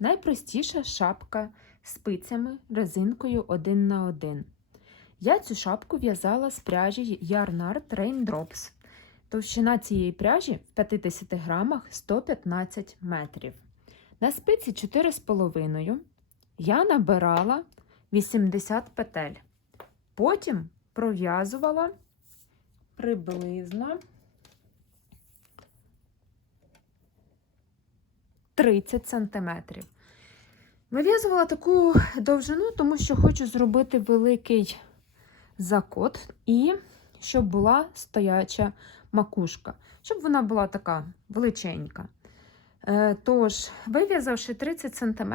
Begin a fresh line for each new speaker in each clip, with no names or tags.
Найпростіша шапка спицями резинкою 1 на 1. Я цю шапку в'язала з пряжі Yarnart Raindrops. Товщина цієї пряжі в 50 грамах 115 метрів. На спиці 4,5 я набирала 80 петель. Потім пров'язувала приблизно 30 сантиметрів. Вив'язувала таку довжину, тому що хочу зробити великий закот і щоб була стояча макушка, щоб вона була така величенька. Е, Тож, вив'язавши 30 см,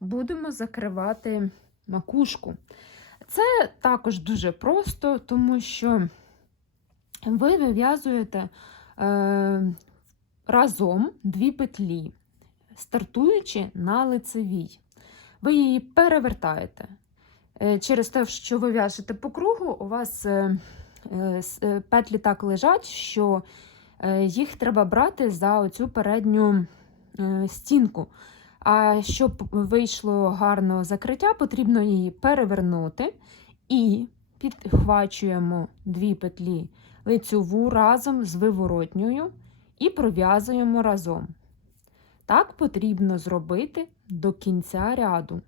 будемо закривати макушку. Це також дуже просто, тому що ви вив'язуєте е, разом дві петлі, стартуючи на лицевій. Ви її перевертаєте. Е, Через те, що ви в'яжете по кругу, у вас е, е, петлі так лежать, що їх треба брати за оцю передню стінку. А щоб вийшло гарне закриття, потрібно її перевернути і підхвачуємо дві петлі лицьову разом з виворотньою і пров'язуємо разом. Так потрібно зробити до кінця ряду.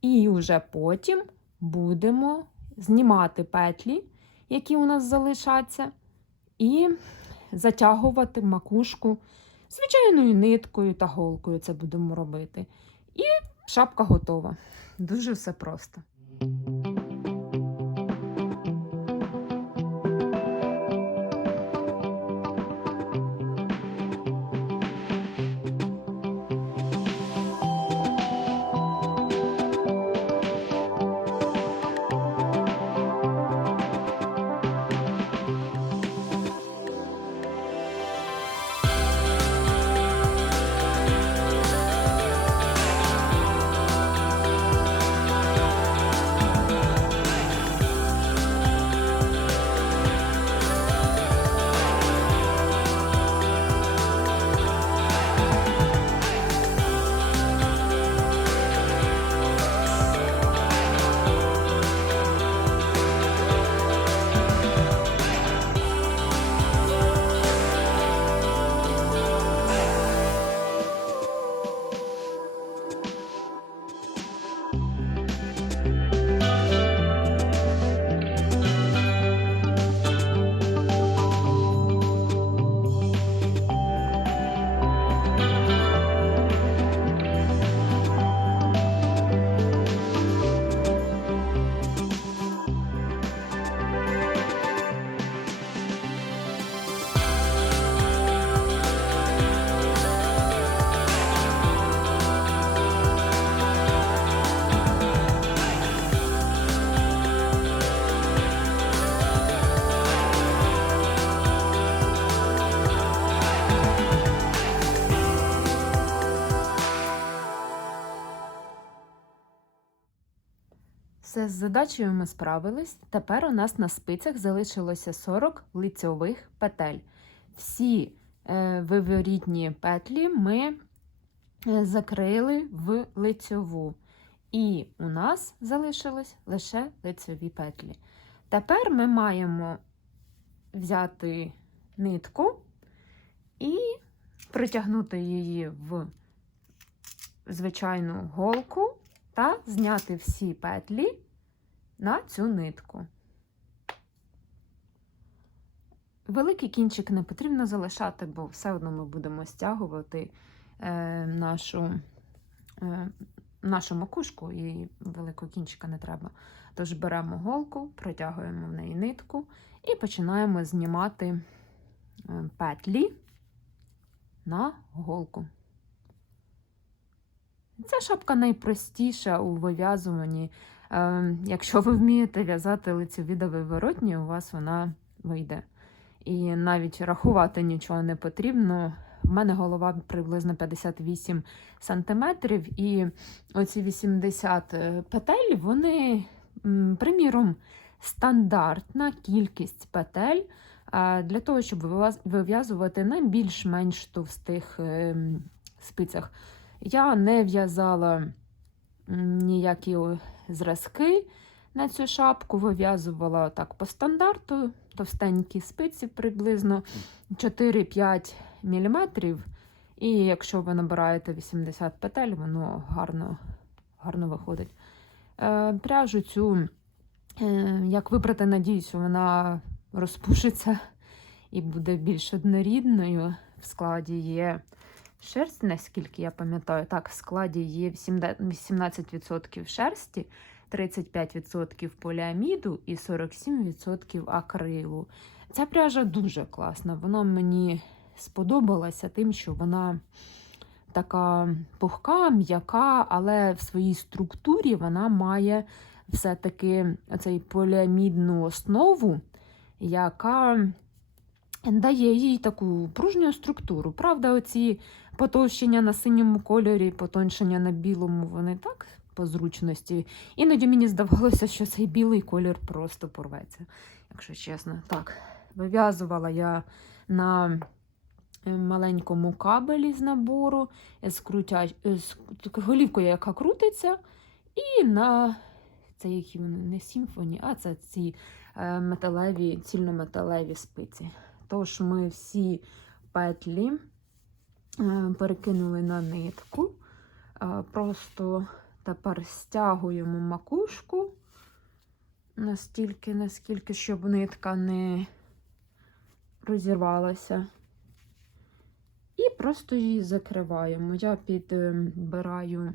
І вже потім будемо знімати петлі, які у нас залишаться, і затягувати макушку звичайною ниткою та голкою. Це будемо робити. І шапка готова. Дуже все просто. Все з задачею ми справились. Тепер у нас на спицях залишилося 40 лицьових петель. Всі е, виворітні петлі ми е, закрили в лицьову. І у нас залишилось лише лицьові петлі. Тепер ми маємо взяти нитку і притягнути її в звичайну голку та зняти всі петлі на цю нитку. Великий кінчик не потрібно залишати, бо все одно ми будемо стягувати е, нашу, е, нашу макушку і великого кінчика не треба. Тож беремо голку, протягуємо в неї нитку і починаємо знімати е, петлі на голку. Ця шапка найпростіша у вив'язуванні. Е, якщо ви вмієте в'язати лицеві та виворотні, у вас вона вийде. І навіть рахувати нічого не потрібно. В мене голова приблизно 58 см, і оці 80 е, петель, вони, приміром, стандартна кількість петель е, для того, щоб вив'язувати на більш-менш товстих е, спицях. Я не в'язала ніякі зразки на цю шапку, вив'язувала так по стандарту, товстенькі спиці приблизно 4-5 мм. І якщо ви набираєте 80 петель, воно гарно, гарно виходить. Е, пряжу цю, е, як вибрати, надіюсь, вона розпушиться і буде більш однорідною. В складі є шерсть, наскільки я пам'ятаю. Так, в складі є 18% шерсті, 35% поліаміду і 47% акрилу. Ця пряжа дуже класна. Вона мені сподобалася тим, що вона така пухка, м'яка, але в своїй структурі вона має все-таки цей поліамідну основу, яка дає їй таку пружню структуру. Правда, оці потовщення на синьому кольорі, потоншення на білому, вони так по зручності. Іноді мені здавалося, що цей білий колір просто порветься, якщо чесно. Так, вив'язувала я на е, маленькому кабелі з набору, з, крутя... з голівкою, яка крутиться, і на це які не сімфоні, а це ці е, металеві, цільнометалеві спиці. Тож ми всі петлі е, перекинули на нитку. Е, Просто тепер стягуємо макушку настільки, наскільки, щоб нитка не розірвалася. І просто її закриваємо. Я підбираю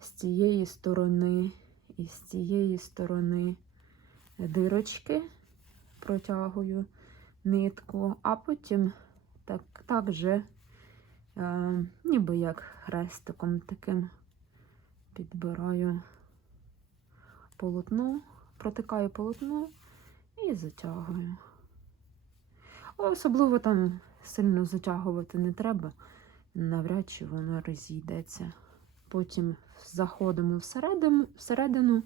з цієї сторони і з цієї сторони дирочки протягую нитку, а потім так, так же, е, ніби як хрестиком таким підбираю полотно, протикаю полотно і затягую. Особливо там сильно затягувати не треба, навряд чи воно розійдеться. Потім заходимо всередину, всередину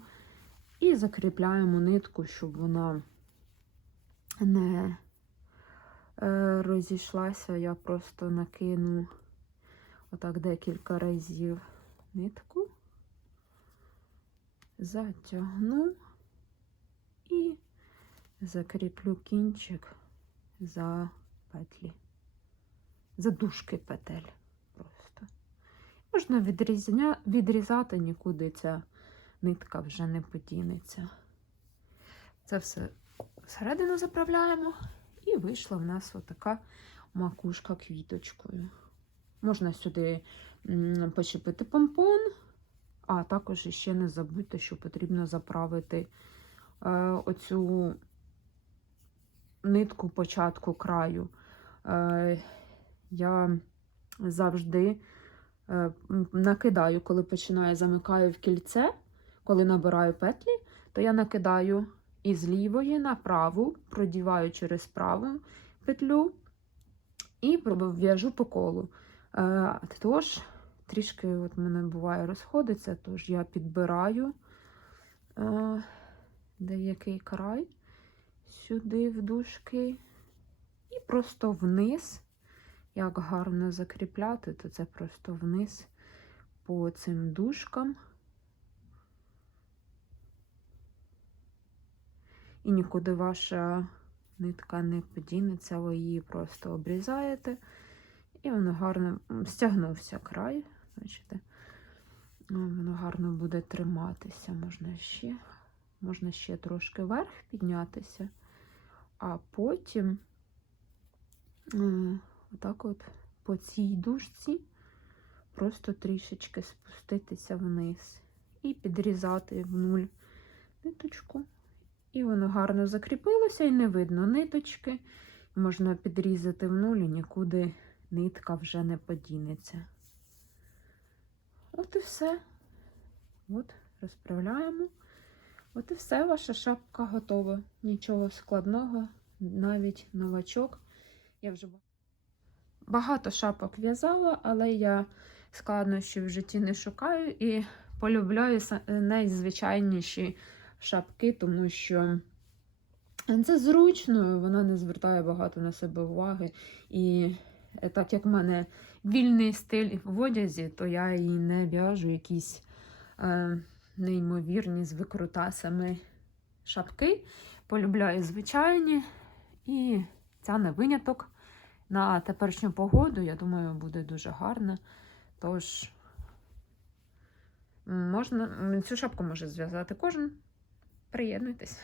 і закріпляємо нитку, щоб вона не е, розійшлася. Я просто накину отак декілька разів нитку, затягну і закріплю кінчик за петлі, за дужки петель просто. Можна відрізня... відрізати, нікуди ця нитка вже не подінеться. Це все всередину заправляємо, і вийшла в нас отака макушка квіточкою. Можна сюди почепити помпон, а також ще не забудьте, що потрібно заправити е, оцю нитку початку краю. Е, я завжди е, накидаю, коли починаю, замикаю в кільце, коли набираю петлі, то я накидаю із лівої на праву, продіваю через праву петлю і в'яжу по колу. Е, Тож, трішки в мене буває розходиться, тож я підбираю е, деякий край сюди в дужки і просто вниз. Як гарно закріпляти, то це просто вниз по цим дужкам. І нікуди ваша нитка не подінеться, ви її просто обрізаєте, і воно гарно стягнувся край. Бачите? Ну, Воно гарно буде триматися. Можна ще, можна ще трошки вверх піднятися, а потім е, отак от по цій дужці просто трішечки спуститися вниз і підрізати в нуль ниточку. І воно гарно закріпилося і не видно ниточки. Можна підрізати в нуль і нікуди нитка вже не подінеться. От і все. От, розправляємо. От і все, ваша шапка готова. Нічого складного, навіть новачок. Я вже багато шапок в'язала, але я складнощів в житті не шукаю і полюбляю найзвичайніші шапки, тому що це зручно, вона не звертає багато на себе уваги. І е, так як в мене вільний стиль в одязі, то я і не в'яжу якісь е, неймовірні з викрутасами шапки. Полюбляю звичайні. І ця не виняток. На теперішню погоду, я думаю, буде дуже гарно. Тож, можна, цю шапку може зв'язати кожен. Приєднуйтесь.